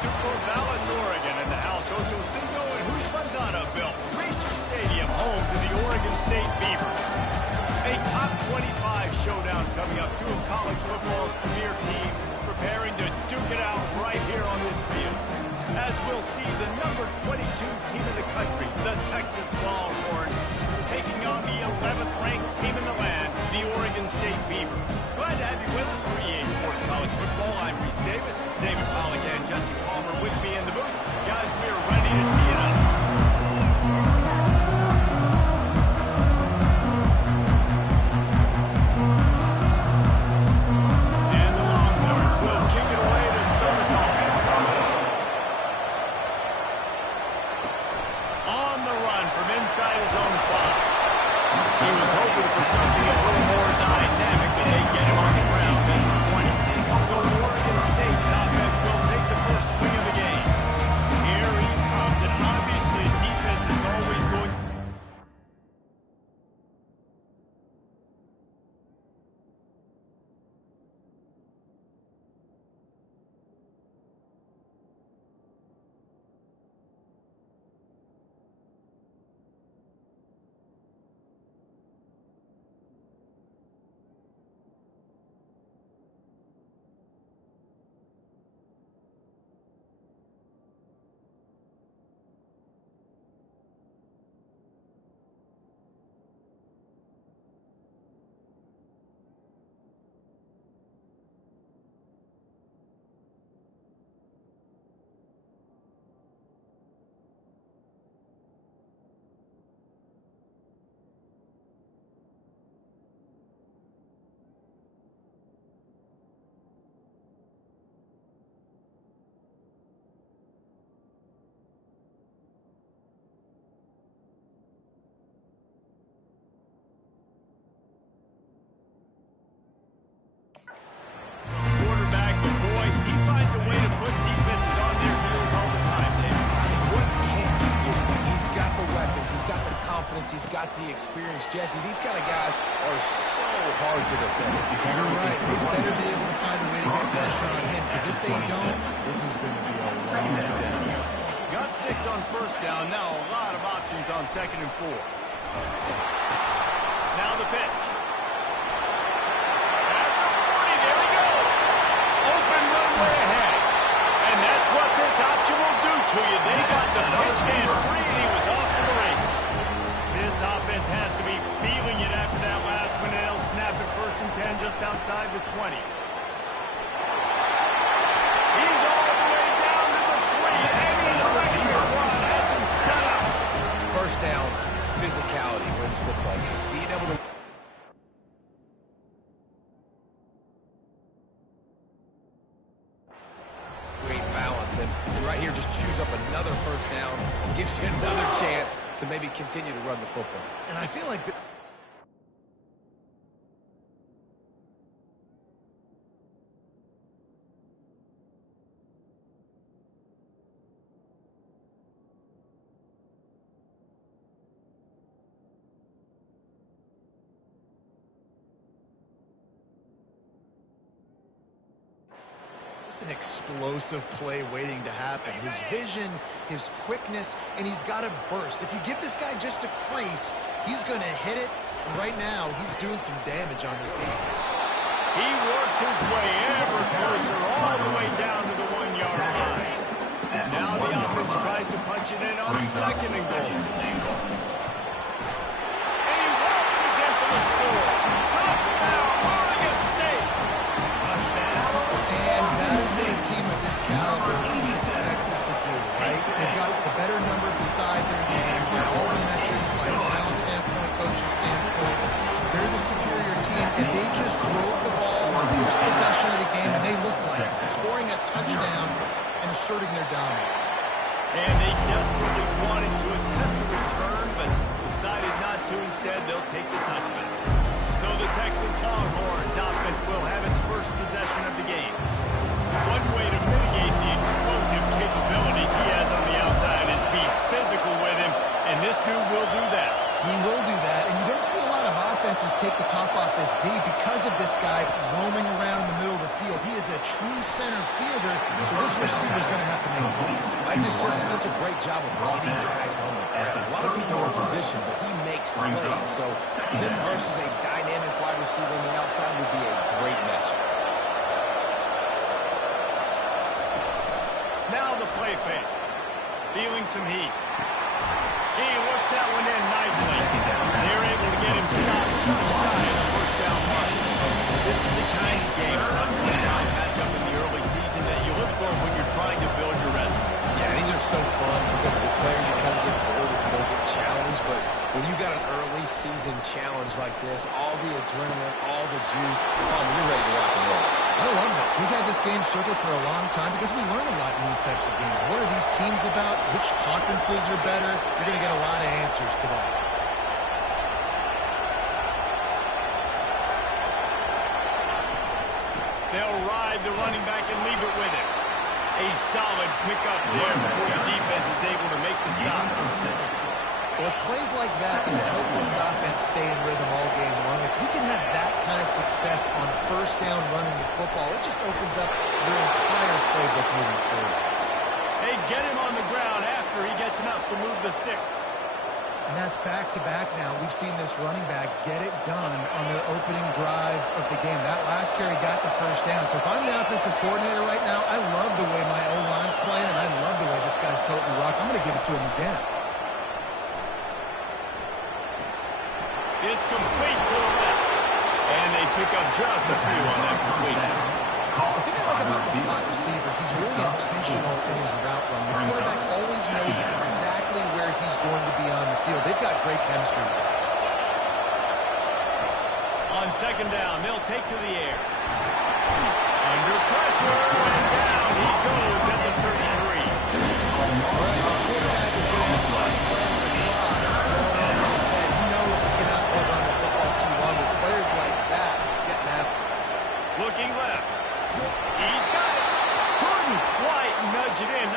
Dallas, Oregon, and the House Ocho Cinco and Housh-Manzano built Reacher Stadium, home to the Oregon State Beavers. A top 25 showdown coming up. Two of college football's premier teams preparing to duke it out right here on this field. As we'll see the number 22 team in the country, the Texas Longhorns, taking on the 11th ranked team in the land, the Oregon State Beavers. Glad to have you with us for EA Sports College Football. I'm Reese Davis, David Pollock and Jesse Palmer with me in the booth. Guys, we are ready to tee it up. And the Longhorns will kick it away to start us off. On the run from inside his own 5. He was hoping for something a little more dynamic, but they get him on the ground at the 20. So Oregon State's offense will take the first swing of the game. Here he comes, and obviously defense is always going. Quarterback, but boy, he finds a way to put defenses on their heels all the time, David. What can't he do? He's got the weapons, he's got the confidence, he's got the experience. Jesse, these kind of guys are so hard to defend. You're right. They better be able to find a way to get pressure on him, because if they don't, this is going to be a long day. Got 6 on first down. Now a lot of options on 2nd and 4. Now the pitch. At the 40, there he goes. Open runway ahead. And that's what this option will do to you. They got the pitch man free, and he was off to the races. This offense has to be feeling it after that last one, and they'll snap it 1st and 10 just outside the 20. He's all the way down to the 3, and the electric run has him set up. First down, physicality wins football games. Being able to great balance, and right here just chews up another first down, gives you another chance to maybe continue to run the football. And I feel like an explosive play waiting to happen. His vision, his quickness, and he's got a burst. If you give this guy just a crease, he's going to hit it. And right now, he's doing some damage on this defense. He works his way ever closer all the way down to the 1-yard line. Now the offense tries to punch it in on 2nd and goal. And he waltzes in for the score. Touchdown, Oregon State. And that is what a team of this caliber is expected to do, right? They've got the better number beside their name by all the metrics, by a talent standpoint, coaching standpoint. They're the superior team, and they just drove the ball on the first possession of the game, and they looked like it, scoring a touchdown and asserting their dominance. And they desperately wanted to attempt a return, but decided not to. Instead, they'll take the touchback. So the Texas Longhorns offense will have its first possession of the game. One way to mitigate the explosive capabilities he has on the outside is be physical with him, and this dude will do that. He will do that, and you don't see a lot of offenses take the top off this D because of this guy roaming around in the middle of the field. He is a true center fielder, so this receiver's going to have to make plays. Mike just does such a great job of getting guys on the ground. A lot of people are in position, but he makes plays, so him versus a dynamic wide receiver on the outside would be a great matchup. Now the play fake. Feeling some heat. He works that one in nicely. They're able to get him stopped just shy of the first down mark. This is the kind of game, matchup in the early season that you look for when you're trying to build your resume. Yeah, these are so fun because as a player you kind of get bored if you don't get challenged, but when you got an early season challenge like this, all the adrenaline, all the juice, you're ready to rock and roll. I love this. We've had this game circled for a long time because we learn a lot in these types of games. What are these teams about? Which conferences are better? You're going to get a lot of answers today. They'll ride the running back and leave it with him. A solid pickup there before the defense is able to make the stop. Well, it's plays like that that help this offense stay in rhythm all game long. If you can have that kind of success on first down running the football, it just opens up your entire playbook moving forward. They get him on the ground after he gets enough to move the sticks. And that's back-to-back now. We've seen this running back get it done on their opening drive of the game. That last carry got the first down. So if I'm the offensive coordinator right now, I love the way my O-line's playing, and I love the way this guy's totally rocked. I'm going to give it to him again. It's complete to the left. And they pick up just a few on that completion. The thing I like about the slot receiver, he's really intentional in his route run. The quarterback always knows exactly where he's going to be on the field. They've got great chemistry. On second down, they'll take to the air. Under pressure, and down he goes at the 33. All right, this quarterback is going to start playing with the clock. Like I said, he knows he cannot hold on to the football too long. With players like that, getting after it. Looking left. He's got it. Couldn't quite nudge it in.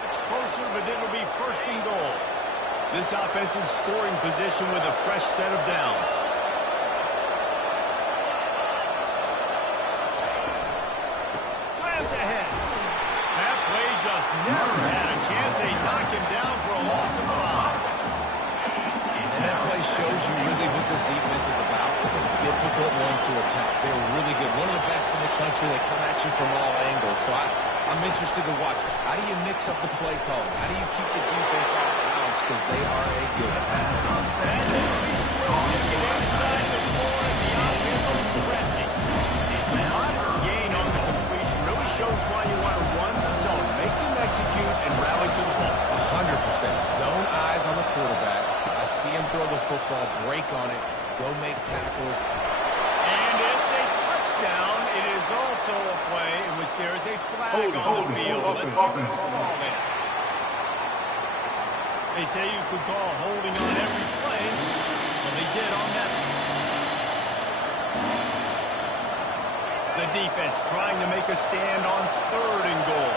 Much closer, but it'll be first and goal. This offensive scoring position with a fresh set of downs. Slams ahead. That play just never had a chance. They knock him down for a loss of 5. And that play shows you really what this defense is about. It's a difficult one to attack. They're really good. One of the best in the country. They come at you from all angles. So I'm interested to watch. How do you mix up the play calling? How do you keep the defense off balance? Because they are a good one. And then Reese will take it inside the 4, and the offense is threatening. A modest gain on the completion really shows why you want to run the zone, make them execute, and rally to the ball. 100%. Zone eyes on the quarterback. I see him throw the football, break on it, go make tackles. And it's a touchdown. It is also a play in which there is a flag on the field. Let's see what the call is. They say you could call holding on every play. Well, they did on that one. The defense trying to make a stand on third and goal.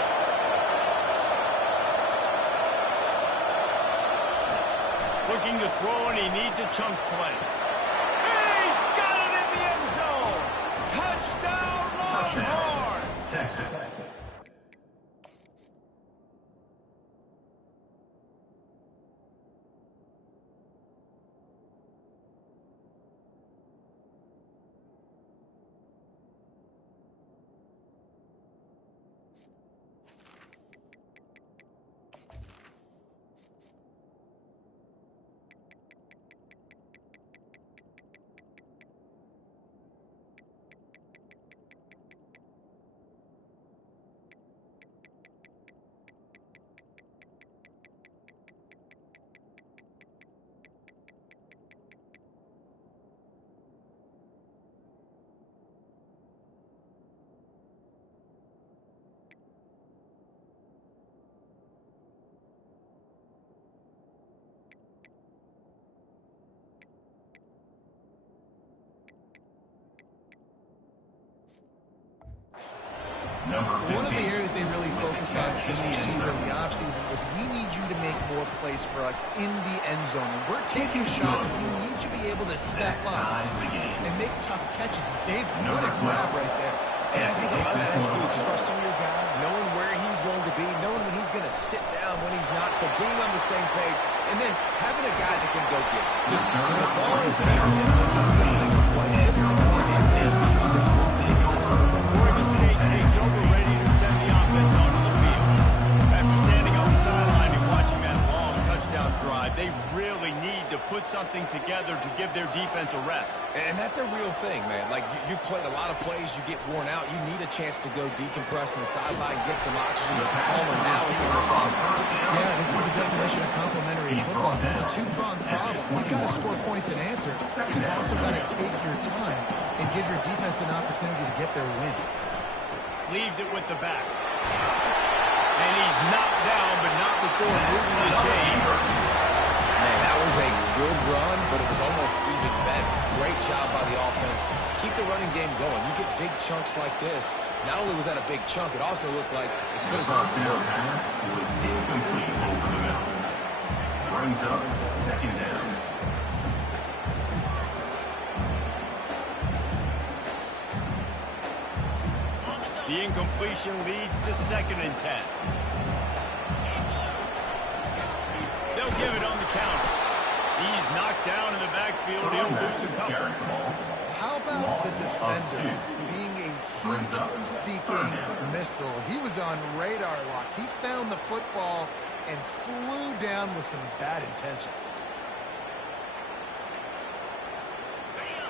Looking to throw, and he needs a chunk play. He's got it in the end zone. Touchdown, Longhorns. on this receiver in the offseason was, we need you to make more plays for us in the end zone. When we're taking shots, we need you to be able to step up and make tough catches. And Dave, what a grab right there. And I think a lot of that has to do with trusting your guy, knowing where he's going to be, knowing when he's going to sit down, when he's not. So being on the same page, and then having a guy that can go get it. Just when the ball is near him, he's going to make a play. Just like he did right there for 6 points. Oregon State takes over, ready to send the offense onto the field. After standing on the sideline and watching that long touchdown drive, they really need to put something together to give their defense a rest. And that's a real thing, man. Like, you played a lot of plays, you get worn out, you need a chance to go decompress on the sideline, get some oxygen, calmer. Now it's on this offense. Yeah, this is the definition of complementary football, because it's a two-pronged problem. You've got to score points and answer. You've also got to take your time and give your defense an opportunity to get their win. Leaves it with the back. And he's knocked down, but not before moving the chain. Man, that was a good run, but it was almost even better. Great job by the offense. Keep the running game going. You get big chunks like this. Not only was that a big chunk, it also looked like it could have gone for more. Pass was incomplete over the middle. Brings up second down. The incompletion leads to 2nd and 10. They'll give it on the counter. He's knocked down in the backfield. He'll lose a couple. How about the defender being a heat-seeking missile? He was on radar lock. He found the football and flew down with some bad intentions.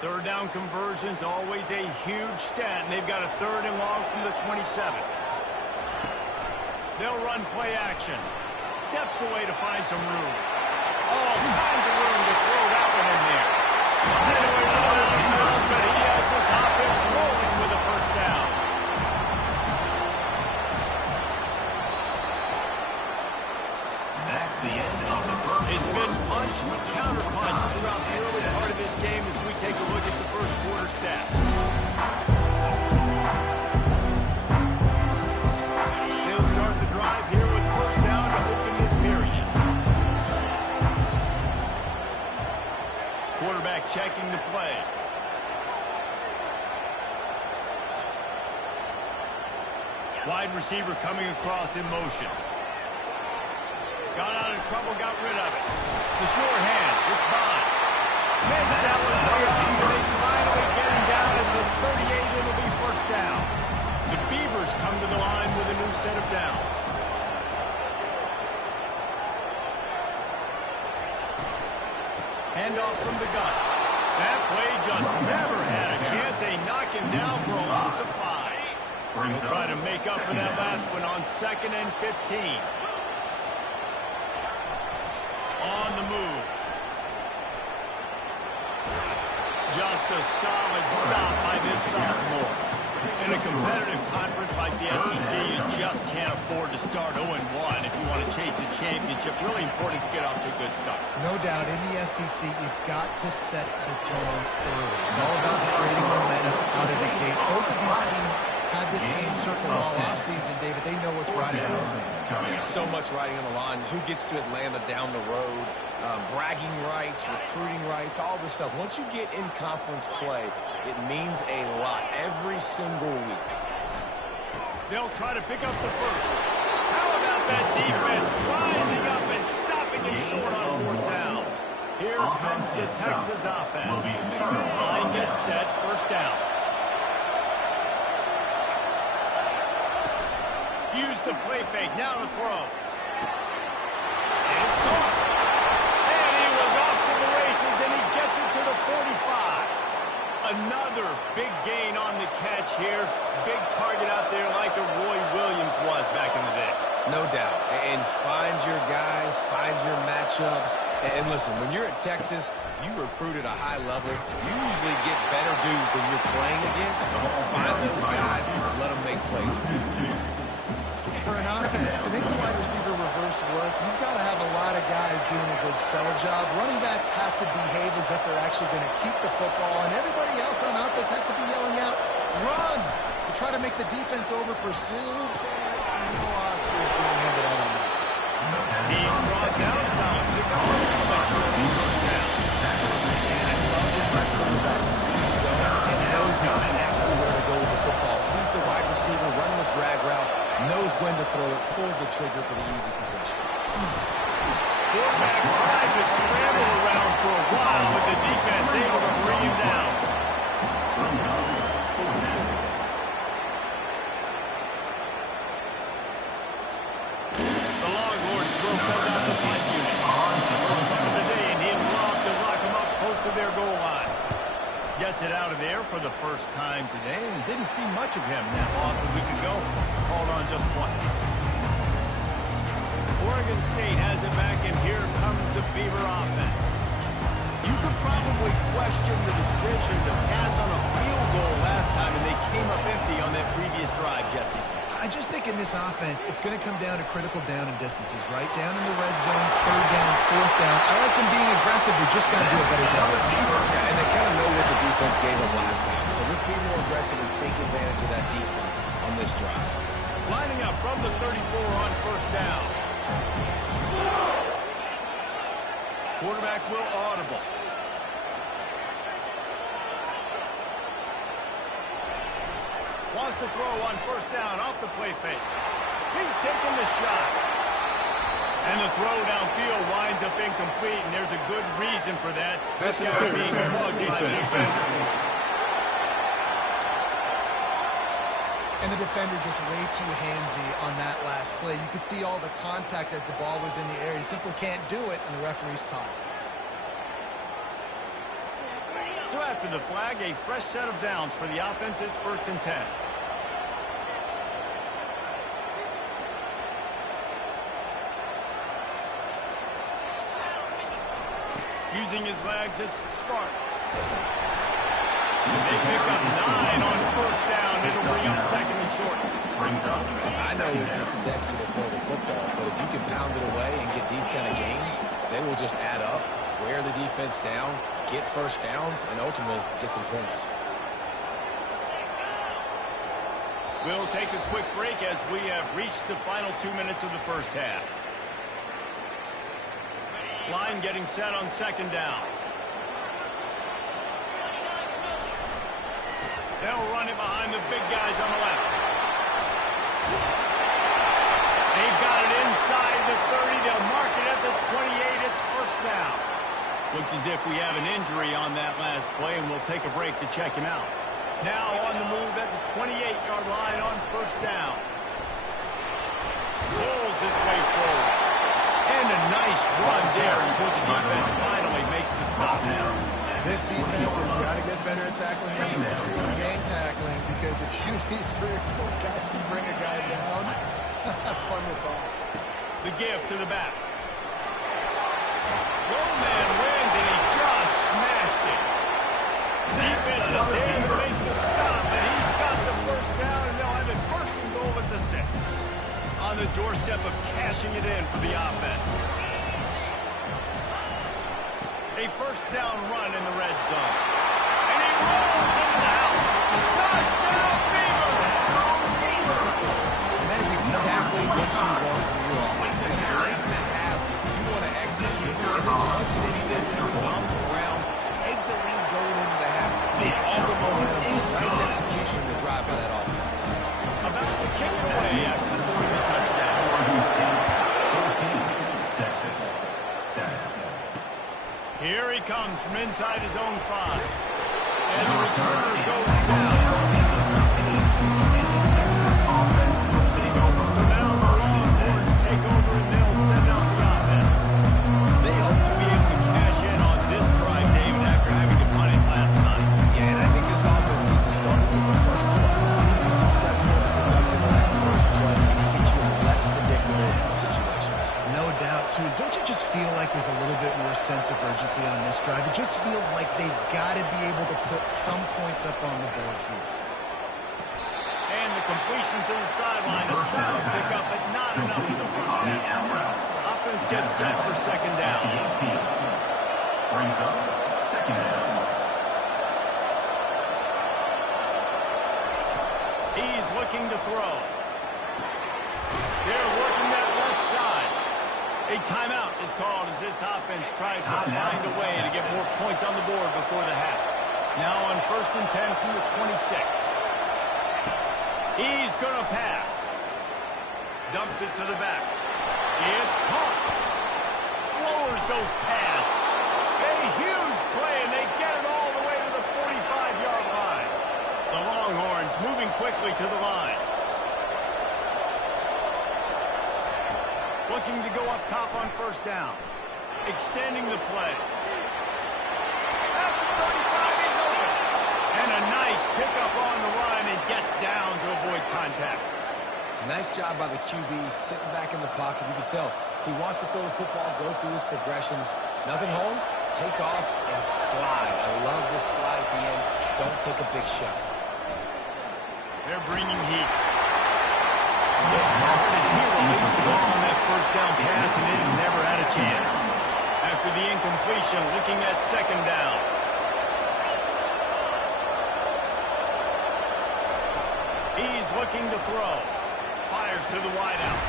3rd down conversion's always a huge stat, and they've got a 3rd and long from the 27. They'll run play action. Steps away to find some room. All kinds of room to throw that one in there. Anyway, rolling out of bounds, but he has this offense rolling with a 1st down. That's the end of the first. It's been punch and counter-punch throughout the early part of this game as we take a look at the 1st quarter stats. They'll start the drive here with 1st down to open this period. Quarterback checking the play. Wide receiver coming across in motion. Got out of trouble, got rid of it. The sure hand, it's Bond. Makes that one pay off, and they finally get him down at the 38. It'll be 1st down. The Beavers come to the line with a new set of downs. Handoff from the gun. That play just never had a chance. They knock him down for a loss of 5. They'll try to make up for that last one on 2nd and 15. On the move. Just a solid stop by this sophomore. In a competitive conference like the SEC, you just can't afford to start 0-1 if you want to chase a championship. Really important to get off to a good start. No doubt, in the SEC, you've got to set the tone early. It's all about creating momentum out of the gate. Both of these teams had this game circled all offseason, David. They know what's riding on the line. There's so much riding on the line. Who gets to Atlanta down the road? Bragging rights, recruiting rights, all this stuff. Once you get in conference play, it means a lot every single week. They'll try to pick up the 1st. How about that defense rising up and stopping him short on 4th down? Here comes the Texas offense. Line gets set, 1st down. Use the play fake, now to throw. And it's caught. And he was off to the races, and he gets it to the 45. Another big gain on the catch here. Big target out there like a Roy Williams was back in the day. No doubt. And find your guys, find your matchups. And listen, when you're at Texas, you recruit at a high level. You usually get better dudes than you're playing against. Find those guys and let them make plays for you. For an offense, to make the wide receiver reverse work, you've got to have a lot of guys doing a good sell job. Running backs have to behave as if they're actually going to keep the football, and everybody else on offense has to be yelling out, run, to try to make the defense over pursue. No Oscars being handed out on that. He's brought down solid. Pick up a little bit short of first down. And I love when my quarterback sees zone and knows exactly where to go with the football. Sees the wide receiver running the drag route, knows when to throw it, pulls the trigger for the easy completion. Quarterback tried to scramble around for a while, but the defense able to bring him down. The Longhorns will send out the punt unit. First punt of the day, and he'll lob to lock him up close to their goal line. Gets it out of there for the first time today, and didn't see much of him that loss a week ago. Called on just once. Oregon State has it back, and here comes the Beaver offense. You could probably question the decision to pass on a field goal last time, and they came up empty on that previous drive, Jesse. I just think in this offense, it's going to come down to critical down and distances, right? Down in the red zone, third down, fourth down. I like them being aggressive. We just got to do a better job. Yeah, and they kind of know what the defense gave them last time. So let's be more aggressive and take advantage of that defense on this drive. Lining up from the 34 on first down. Quarterback will audible. Wants to throw on first down off the play fake. He's taking the shot. And the throw downfield winds up incomplete, and there's a good reason for that. This guy being mugged by the defender. And the defender just way too handsy on that last play. You could see all the contact as the ball was in the air. You simply can't do it, and the referee's caught it. So after the flag, a fresh set of downs for the offense. It's 1st and 10. Using his legs, it's Sparks. They pick up 9 on first down. It'll bring up 2nd and short. I know it's sexy to throw the football, but if you can pound it away and get these kind of gains, they will just add up, wear the defense down, get first downs, and ultimately get some points. We'll take a quick break as we have reached the final 2 minutes of the first half. Line getting set on 2nd down. They'll run it behind the big guys on the left. They've got it inside the 30. They'll mark it at the 28. It's first down. Looks as if we have an injury on that last play, and we'll take a break to check him out. Now on the move at the 28-yard line on first down. Pulls his way forward. And a nice run there until the defense finally makes the stop. This defense has got to get better at tackling him and game tackling, because if you need 3 or 4 guys to bring a guy down, have fun with that. The give to the back. Low man wins, and he just smashed it. Defense is there to make the stop, and he's got the first down, and they'll have it 1st and goal at the 6. On the doorstep of cashing it in for the offense. A first down run in the red zone. And he rolls into the house. Touchdown, Beaver! And that is exactly what you want from your offense. Late in the half, you want to execute, and then punch it in with your arms around, take the lead going into the half, take all the momentum. Nice execution to drive by that offense. About to kick it away after scoring the touchdown. 14, Texas, 7. Here he comes from inside his own 5. And the returner goes down. So now the Longhorns take over, and they'll send out the offense. They hope to be able to cash in on this drive, David, after having to punt it last time. Yeah, and I think this offense needs to start with the first play. You need to be successful and productive on that first play. It can get you in less predictable situations. No doubt, too. Don't you just feel like there's a little bit more sense of urgency on this drive? It just feels like they've got to be able to put some points up on the board here. And the completion to the sideline, a solid pickup, but not enough for the first down. Offense gets set for 2nd down. Brings up 2nd down. He's looking to throw. They're working that left side. A timeout is called as this offense tries to find a way to get more points on the board before the half. Now on 1st and 10 from the 26. He's going to pass. Dumps it to the back. It's caught. Lowers those pads. A huge play, and they get it all the way to the 45-yard line. The Longhorns moving quickly to the line. Looking to go up top on 1st down. Extending the play. At the 35, he's open. And a nice pickup on the run and gets down to avoid contact. Nice job by the QB, sitting back in the pocket. You can tell he wants to throw the football, go through his progressions. Nothing home, take off, and slide. I love this slide at the end. Don't take a big shot. They're bringing heat. As he released the ball on that 1st down pass, and it never had a chance. After the incompletion, looking at 2nd down. He's looking to throw. Fires to the wideout.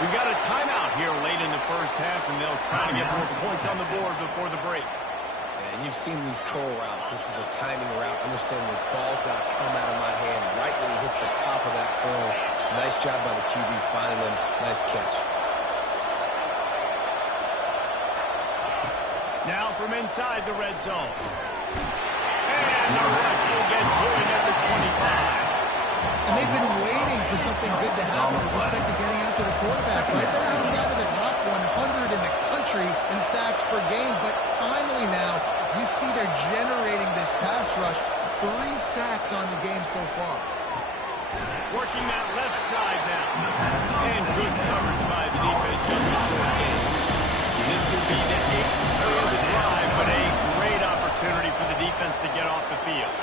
We've got a timeout here late in the 1st half, and they'll try to get more points on the board before the break. And you've seen these curl routes. This is a timing route. Understand the ball's got to come out of my hand right when he hits the top of that curl. Nice job by the QB finding him. Nice catch. Now from inside the red zone. And the rush will get going at the 25. And they've been waiting for something good to happen with respect to getting after the quarterback, right? They're outside of the top 100 in the country in sacks per game, but finally now you see they're generating this pass rush. 3 sacks on the game so far. Working that left side now. And good coverage by the defense, just a short game. This will be the 8th play of the drive, but a great opportunity for the defense to get off the field.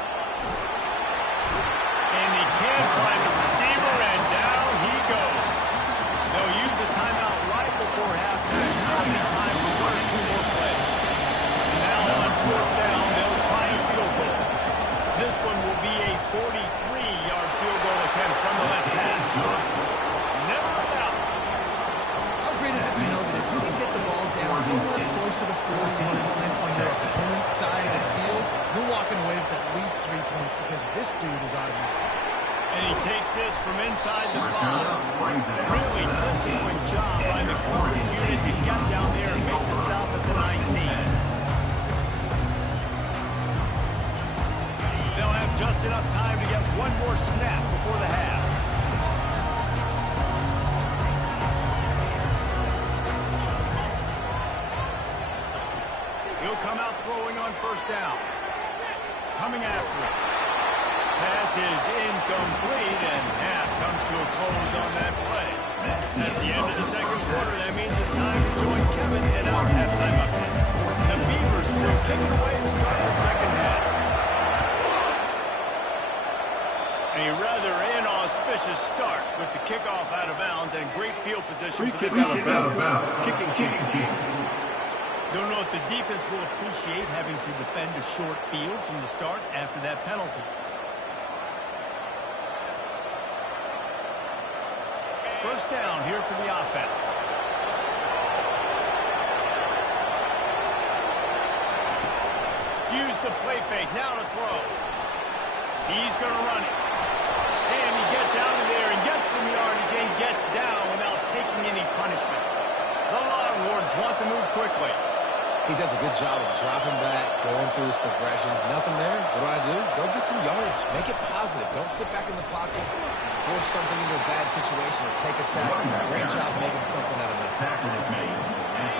And he can't find the receiver, and down he goes. They'll use a timeout right before halftime. There'll be time for 1 or 2 more plays. And now on 4th down, they'll try a field goal. This one will be a 43-yard field goal attempt from the left hash. Never out. How great is it to know that if you can get the ball down somewhere close to the 40-yard line on your opponent's side of the field, you're walking away with at least 3 points because this dude is automatic. And he takes this from inside the 5. Really disciplined job by the coverage unit to get down there and make the stop at the 19. They'll have just enough time to get 1 more snap before the half. He'll come out throwing on 1st down. Coming after it. Pass is incomplete, and half comes to a close on that play. That's the end of the 2nd quarter. That means it's time to join Kevin in our halftime update. The Beavers will kick it away to start the 2nd half. A rather inauspicious start with the kickoff out of bounds and great field position for this offense. Kicking. Don't know if the defense will appreciate having to defend a short field from the start after that penalty. First down here for the offense. Use the play fake. Now to throw. He's going to run it. And he gets out of there and gets some yardage and gets down without taking any punishment. The Longhorns want to move quickly. He does a good job of dropping back, going through his progressions. Nothing there. What do? Go get some yardage. Make it positive. Don't sit back in the pocket and force something into a bad situation or take a sack. Great job making something out of that.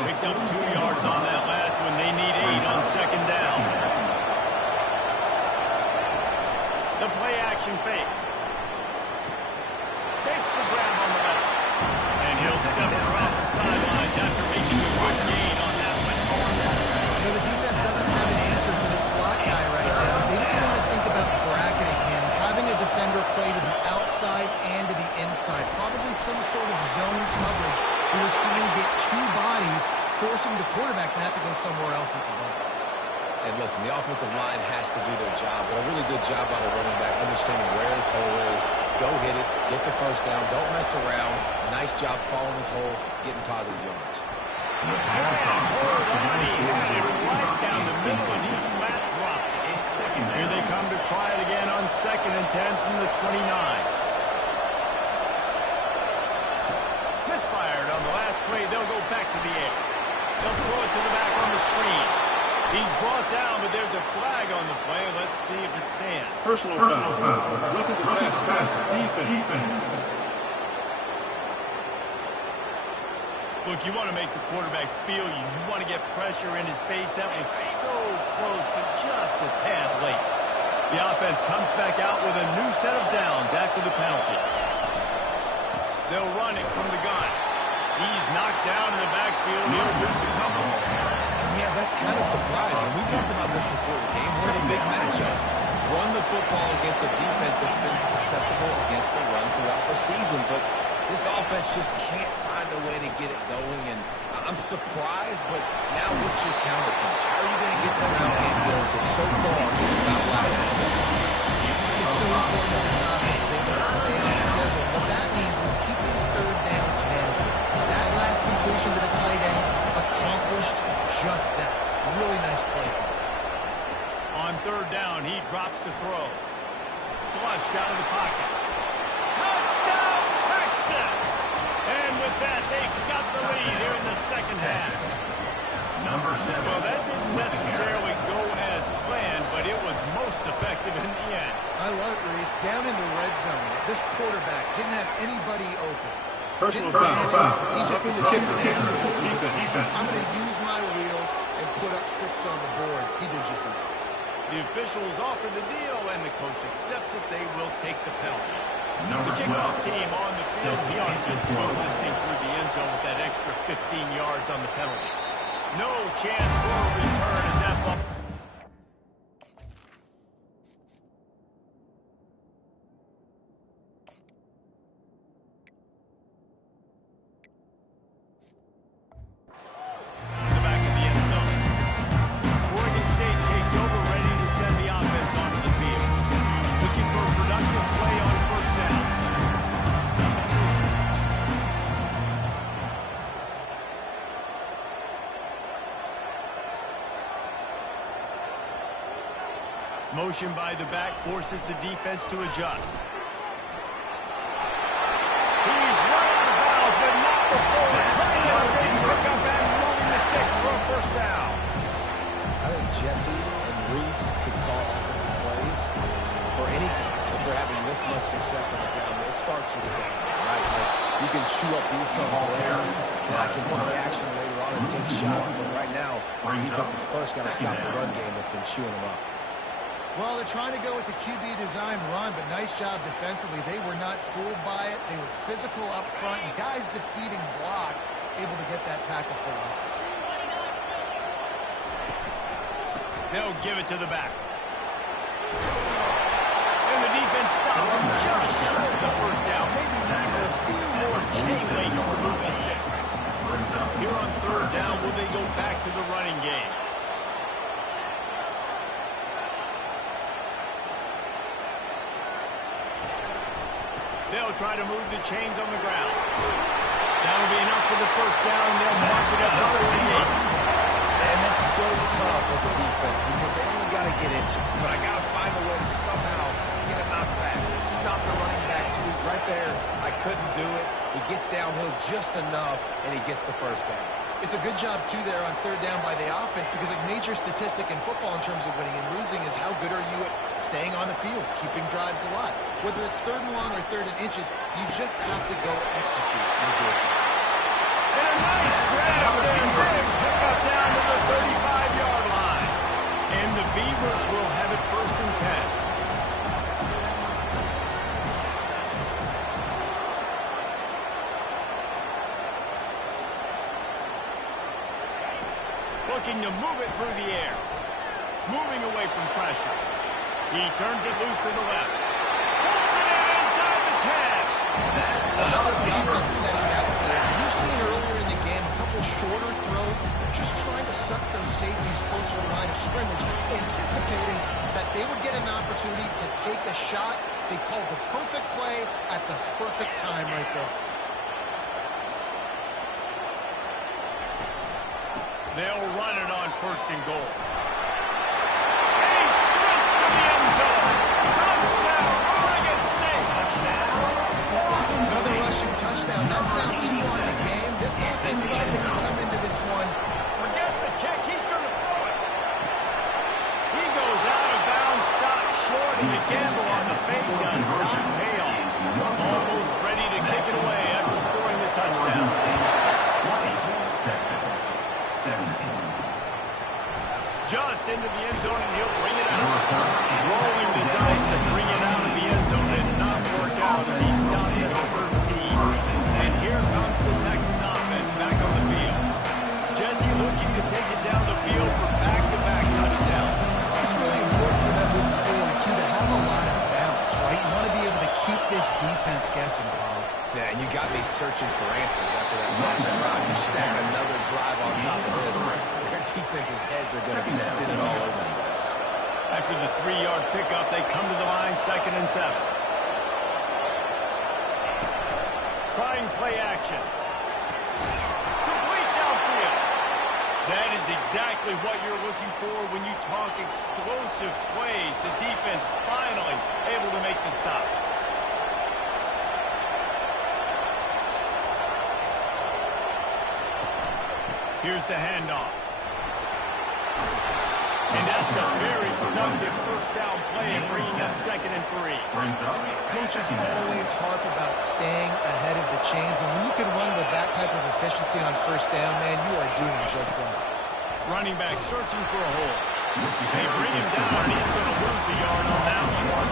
Picked up 2 yards on that last one. They need 8 on 2nd down. The play action fake. Makes the grab on the left. And he'll step across the sidelines after making a good gain on that one. You know, the defense doesn't have an answer to this slot guy right now. They may want to think about bracketing him, having a defender play to the outside and to the inside. Probably some sort of zone coverage. We were trying to get 2 bodies, forcing the quarterback to have to go somewhere else with the ball. And listen, the offensive line has to do their job, but a really good job by the running back, understanding where his hole is. Go hit it, get the first down, don't mess around. Nice job following his hole, getting positive yards. Hold on, he had it right down the middle, and he flat dropped it. Here they come to try it again on 2nd and 10 from the 29. Misfired on the last play. They'll go back to the air. They'll throw it to the back on the screen. He's brought down, but there's a flag on the play. Let's see if it stands. Personal foul. Roughing the passer. Defense. Look, you want to make the quarterback feel you. You want to get pressure in his face. That was so close, but just a tad late. The offense comes back out with a new set of downs after the penalty. They'll run it from the gun. He's knocked down in the backfield. He'll lose a couple. Yeah, that's kind of surprising. We talked about this before the game. One of the big matchups. Run the football against a defense that's been susceptible against the run throughout the season. But this offense just can't find a way to get it going. And I'm surprised, but now what's your counterpunch? How are you going to get the ground game going? Because so far, not a lot of success. It's so important that this offense is able to stay on schedule. What that means is keeping 3rd downs manageable. That last completion to the tight end accomplished just that. Really nice play. On 3rd down, he drops to throw. Flushed out of the pocket. Touchdown, Texas! And with that, they got the lead here in the 2nd half. Number 7. Well, that didn't necessarily go as planned, but it was most effective in the end. I love it, Reese. Down in the red zone, this quarterback didn't have anybody open. Personal foul. He just decided, I'm going to use my wheels and put up 6 on the board. He did just that. The officials offer the deal, and the coach accepts it. They will take the penalty. Number The kickoff 12. team on the field. He ought to just throw this thing through the end zone with that extra 15 yards on the penalty. No chance for a return as that ball. The back of the end zone. Oregon State takes over, ready to send the offense onto the field. Looking for a productive play on 1st down. Motion by the back forces the defense to adjust. He's right out of bounds, but not before turning it up, big pickup and moving the sticks for a 1st down. I think Jesse and Reese could call offensive plays for any team if they're having this much success on the ground. It starts with the ground game, right? Like, you can chew up these kind of plays, and I can play action later on and take shots. But right now, defense is first got to stop the run game that's been chewing them up. Well, they're trying to go with the QB design run, but nice job defensively. They were not fooled by it. They were physical up front, and guys defeating blocks, able to get that tackle for loss. They'll give it to the back. And the defense stops him just short of the 1st down. Maybe need a few more chain links to move the sticks. Here on 3rd down, will they go back to the running game? They'll try to move the chains on the ground. That'll be enough for the 1st down. They'll mark it up to 48. And that's so tough as a defense because they only got to get inches. But I got to find a way to somehow get a knockback. Stop the running back sweep right there. I couldn't do it. He gets downhill just enough, and he gets the 1st down. It's a good job, too, there on 3rd down by the offense because a major statistic in football in terms of winning and losing is how good are you at staying on the field, keeping drives alive. Whether it's 3rd and long or 3rd and inches, you just have to go execute and do it. And a nice grab there. Big pickup down to the 35-yard line. And the Beavers will have it 1st and 10. Looking to move it through the air. Moving away from pressure. He turns it loose to the left. Pulls it in inside the 10. Another defense setting that play. We've seen earlier in the game a couple shorter throws. They're just trying to suck those safeties closer to the line of scrimmage, anticipating that they would get an opportunity to take a shot. They called the perfect play at the perfect time right there. They'll run it on 1st and goal. And he sprints to the end zone. Touchdown, Oregon State. Another rushing touchdown. That's now 2 on the game. This offense thought they could come into this one. Forget the kick. He's going to throw it. He goes out of bounds, stopped short, and the gamble on the fake does not pay off. Almost ready to kick it away after scoring the touchdown. 20, Texas. 17. Just into the end zone, and he'll bring it out. Rolling the dice to bring it out of the end zone. Did not work out as he stopped at 13. And here comes the Texas offense back on the field. Jesse looking to take it down the field for back-to-back touchdowns. It's really important for them moving forward, too, to have a lot of bounce, right? You want to be able to keep this defense guessing, Paul. Yeah, and you got me searching for answers after that last drive. You stack another drive on top of this. Their defense's heads are going to be spinning all over the place. After the 3-yard pickup, they come to the line, 2nd and 7. Trying play action. Complete downfield. That is exactly what you're looking for when you talk explosive plays. The defense finally able to make the stop. Here's the handoff. And that's a very productive 1st down play and bringing up 2nd and 3. Coaches always harp about staying ahead of the chains, and when you can run with that type of efficiency on 1st down, man, you are doing just that. Running back searching for a hole. They bring him down, and he's going to lose a yard on that one.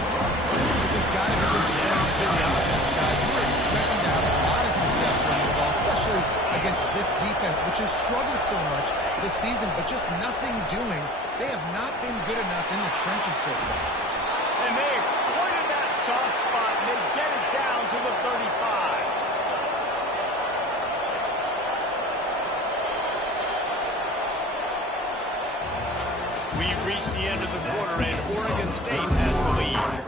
This has got to be disappointing for the offense, guys. You were expecting to have a lot of success running the ball, especially against this defense, which has struggled so much this season, but just nothing doing. They have not been good enough in the trenches so far. And they exploited that soft spot, and they get it down to the 35. We've reached the end of the quarter, and Oregon State has the lead.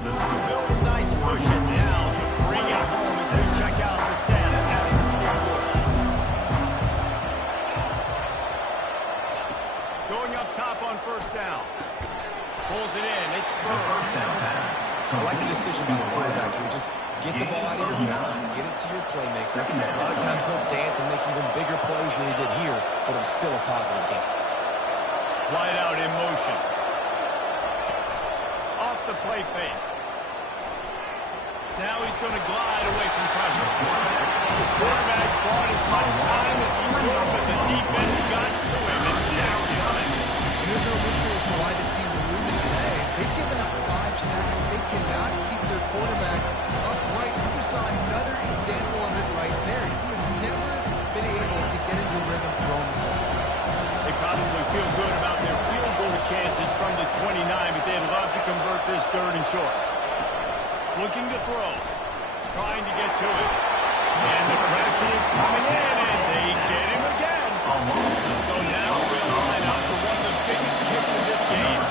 Build a nice cushion now to bring it home as we check out the stats after the quarter. Going up top on 1st down. Pulls it in. It's Burr. I like the decision by the quarterback here. Just get the ball out of your hands, get it to your playmaker. A lot of times he'll dance and make even bigger plays than he did here, but it was still a positive game. Wide out in motion. Off the play fake. Now he's going to glide away from pressure. The quarterback bought as much time as he could, but the defense got to him and sacked him. There's no mystery as to why this team's losing today. They've given up 5 sacks. They cannot keep their quarterback upright. You saw another example of it right there. He has never been able to get into rhythm throwing the football. They probably feel good about their field goal chances from the 29, but they'd love to convert this 3rd and short. Looking to throw. Trying to get to it. And the pressure is coming in, and they get him again. So now we'll line up for one of the biggest kicks of this game.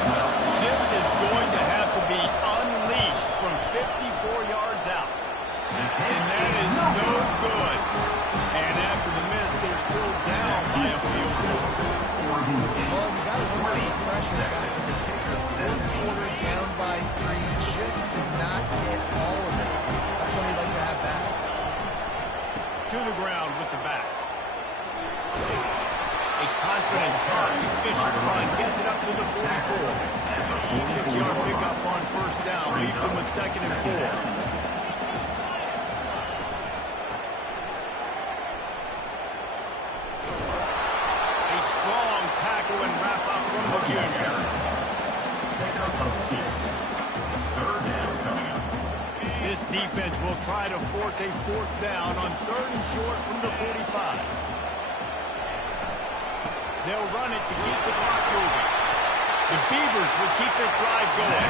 This is going to have to be unleashed from 54 yards out. And that is no good. And after the miss, they're still down by a field goal. Well, you got to wonder if the pressure got to the kicker. 4th quarter down by 3, just to not get all of it. That's what we'd like to have back. To the ground with the back. A confident Tark, efficient run, gets it up to the 44. 6-yard pickup on 1st down, leaves him with 2nd and 4. Tackle and wrap up from the junior. This defense will try to force a 4th down on 3rd and short from the 45. They'll run it to keep the clock moving. The Beavers will keep this drive going.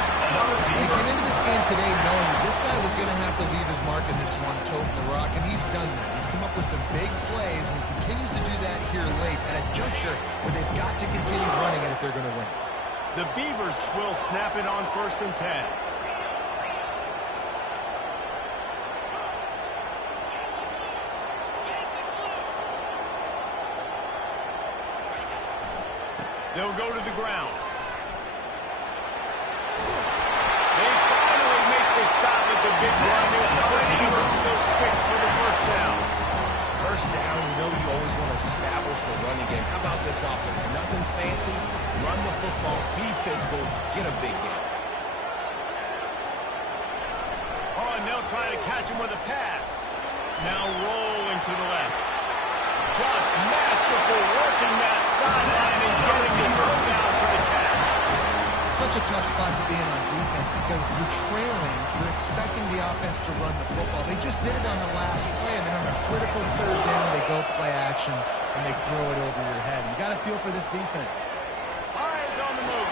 They came into this game today knowing this guy was going to have to leave his mark in this one, toting the rock, and he's done that. He's come up with some big plays, and he continues to do that here late at a juncture where they've got to continue running it if they're going to win. The Beavers will snap it on 1st and 10. They'll go to the ground. They finally make the stop at the big run. It was plenty to move those sticks for the first down. First down, you know you always want to establish the running game. How about this offense? Nothing fancy. Run the football, be physical, get a big gain. Oh, and they'll try to catch him with a pass. Now rolling to the left. Just masterful working that sideline and getting the touchdown for the catch. Such a tough spot to be in on defense because you're trailing, you're expecting the offense to run the football. They just did it on the last play, and then on a critical 3rd down, they go play action, and they throw it over your head. You got to feel for this defense. Hines on the move.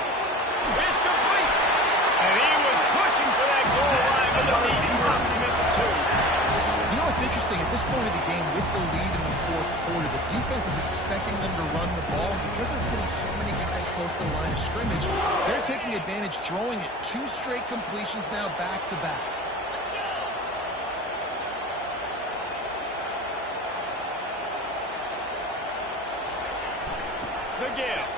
It's complete. And he was pushing for that goal line, but the lead stopped him at the 2. You know what's interesting? At this point of the game, with the lead in the 4th quarter, the defense is expecting them to run the ball. Because they're putting so many guys close to the line of scrimmage, they're taking advantage, throwing it 2 straight completions now back-to-back. The give.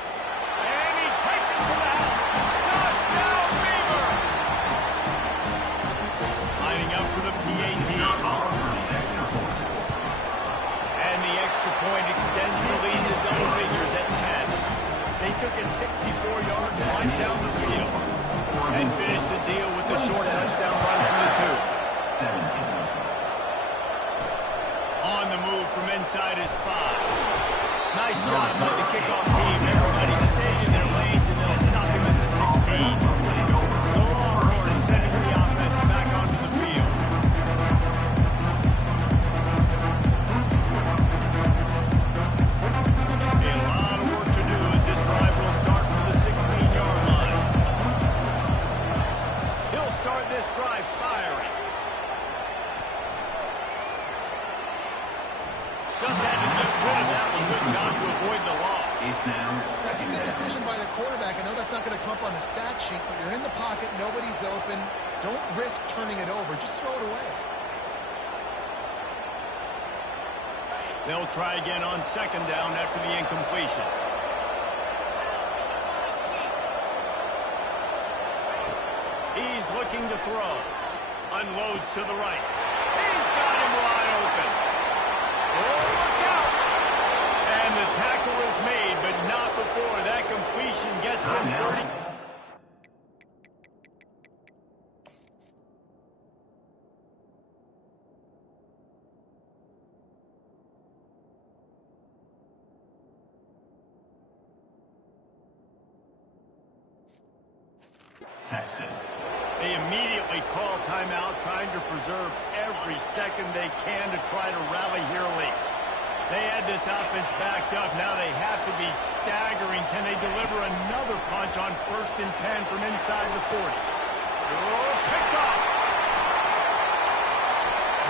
And he takes it to the house. Touchdown, Beaver! Lining up for the PAT. And the extra point extends the lead to double figures at 10. They took it 64 yards right down the field. And finished the deal with the short touchdown run from the 2. On the move from inside his 5. Nice job by the kickoff team. Everybody stayed in their lanes, and they'll stop him at the 16. The Longhorns sending the offense back onto the field. A lot of work to do as this drive will start from the 16-yard line. He'll start this drive firing. Just had to get rid of that one. Good job to avoid the loss. That's a good decision by the quarterback. I know that's not going to come up on the stat sheet, but you're in the pocket, nobody's open. Don't risk turning it over. Just throw it away. They'll try again on 2nd down after the incompletion. He's looking to throw. Unloads to the right. He's got him wide open. Oh, look out! And the tackle is made, but not before that completion gets them 30. Texas. They immediately call timeout, trying to preserve every second they can to try to rally here late. They had this offense backed up. Now they have to be staggering. Can they deliver another punch on 1st and 10 from inside the 40? Oh, picked off.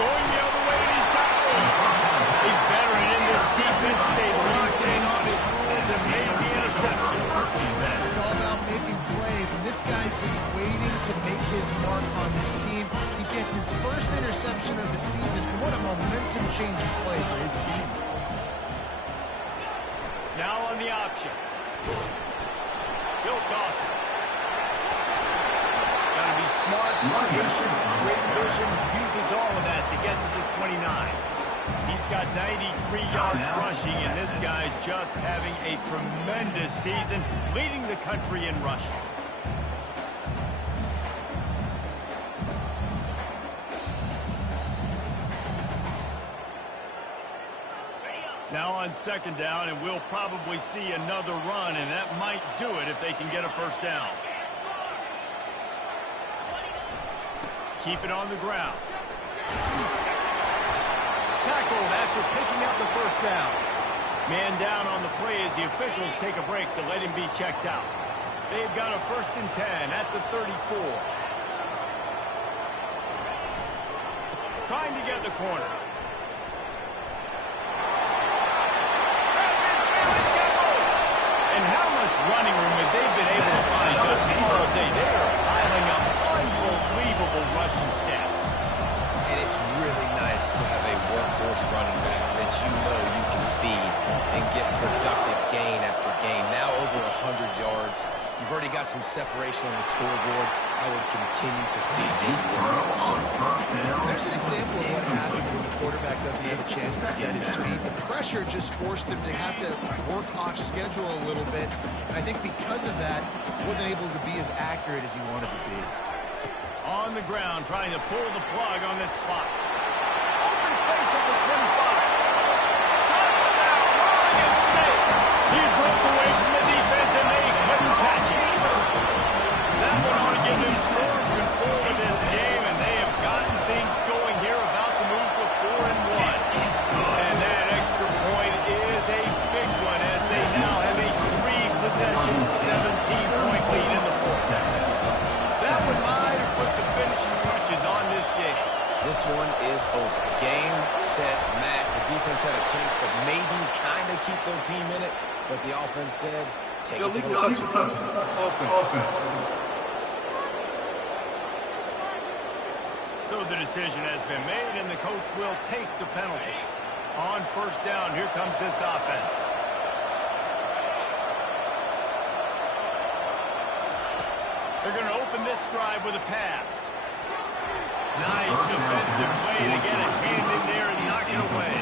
Going the other way, and he's got room. A veteran in this defense stayed locked in on his rules and made the interception. It's all about making plays, and this guy's been waiting to make his mark on this team. He gets his first interception of the season, and what a momentum-changing play for his team. Now on the option. He'll toss it. Got to be smart, patient, great vision, uses all of that to get to the 29. He's got 93 yards rushing, and this guy's just having a tremendous season, leading the country in rushing. Now on 2nd down, and we'll probably see another run, and that might do it if they can get a first down. Keep it on the ground. Tackled after picking up the first down. Man down on the play as the officials take a break to let him be checked out. They've got a 1st and 10 at the 34. trying to get the corner. And how much running room have they been able to find just all day? They are piling up unbelievable rushing stats. And it's really nice to have a workhorse running back that you know you can feed and get productive gain after gain. Now over 100 yards. You've already got some separation on the scoreboard. I would continue to feed this workhorse. There's an example of what happens when the quarterback doesn't have a chance to set his feet. The pressure just forced him to have to work off schedule a little bit. And I think because of that, he wasn't able to be as accurate as he wanted to be. On the ground, trying to pull the plug on this clock. Open space over 25. Touchdown, Oregon State. He broke away from the defense, and they couldn't catch him. That one ought to give them firm control of this game, and they have gotten things going here, about to move to 4-1. And that extra point is a big one, as they now have a 3-possession, 17-point lead in the fourth. That one might have put the finishing touches on this game. This one is over. Game, set, match. The defense had a chance to maybe kind of keep their team in it, but the offense said, take it to the line. Offense. So the decision has been made, and the coach will take the penalty. On first down, here comes this offense. They're going to open this drive with a pass. Nice defensive play to get a hand in there and knock it away.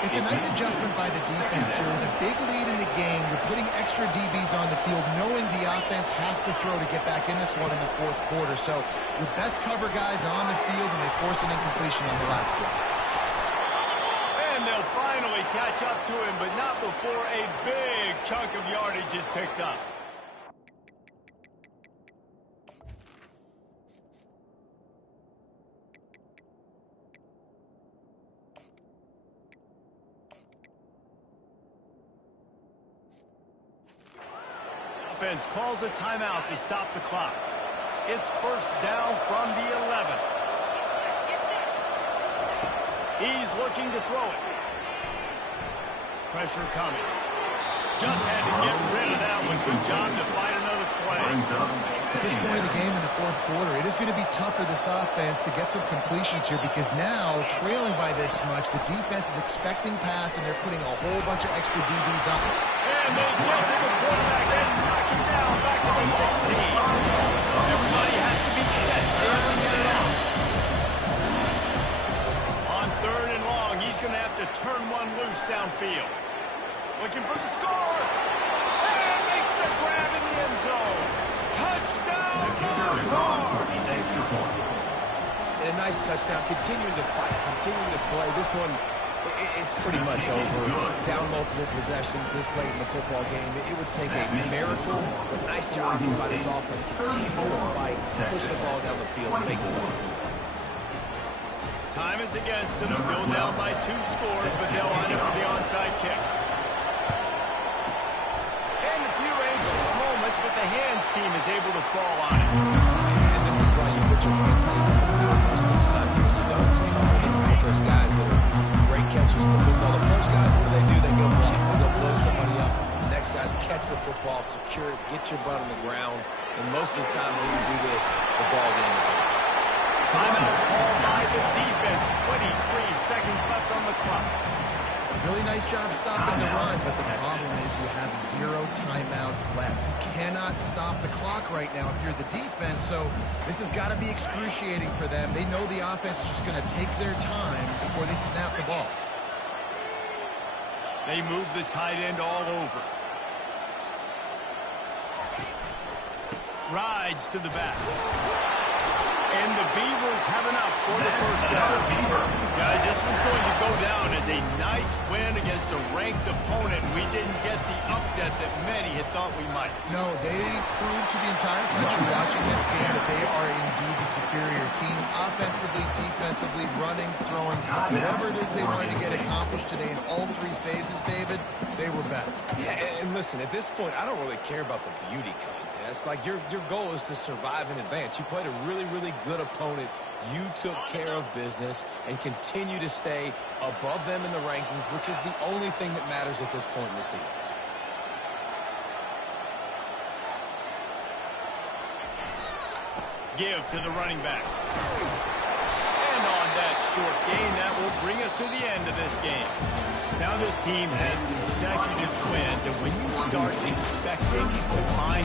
It's a nice adjustment by the defense here. With a big lead in the game, you're putting extra DBs on the field, knowing the offense has to throw to get back in this one in the fourth quarter. So your best cover guys on the field, and they force an incompletion on the last one. And they'll finally catch up to him, but not before a big chunk of yardage is picked up. Offense calls a timeout to stop the clock. It's first down from the 11. He's looking to throw it. Pressure coming. Just had to get rid of that one. Good job to find another play. At this point in the game in the fourth quarter, it is going to be tough for this offense to get some completions here, because now, trailing by this much, the defense is expecting pass, and they're putting a whole bunch of extra DBs on it. And they get to the quarterback and knock him down back to the 16. Everybody has to be set. They haven't get it off. On third and long, he's going to have to turn one loose downfield. Looking for the score. And makes the grab in the end zone. Touchdown, Longhorns! And a nice touchdown. Continuing to fight, continuing to play. This one, it's pretty much over. Down multiple possessions this late in the football game. It would take a miracle, but nice job by this offense. Continue to fight, push the ball down the field, make plays. Time is against them. Still down by 2 scores, but they'll line up for the onside kick. And a few anxious moments, but the hands team is able to fall on it. And this is why you put your hands team on the field most of the time. You know it's coming. And put those guys that are great catchers in the football. The first guys, what do? They go block. They go blow somebody up. The next guys catch the football, secure it, get your butt on the ground. And most of the time when you do this, the ball game is over. Timeout called by the defense. 23 seconds left on the clock. Really nice job stopping the run, but the problem is you have 0 timeouts left. You cannot stop the clock right now if you're the defense, so this has got to be excruciating for them. They know the offense is just going to take their time before they snap the ball. They move the tight end all over. Rides to the back. And the Beavers have enough for the first down. Guys, this one's going to go down as a nice win against a ranked opponent. We didn't get the upset that many had thought we might. No, they proved to the entire country watching this game that they are indeed the superior team. Offensively, defensively, running, throwing, whatever it is they wanted to get accomplished today in all 3 phases, David, they were better. Yeah, and listen, at this point, I don't really care about the beauty contest. It's like your goal is to survive and advance. You played a really, really good opponent. You took care of business and continue to stay above them in the rankings, which is the only thing that matters at this point in the season. Give to the running back. And on that short gain, that will bring us to the end of this game. Now this team has consecutive wins, and when you start expecting to find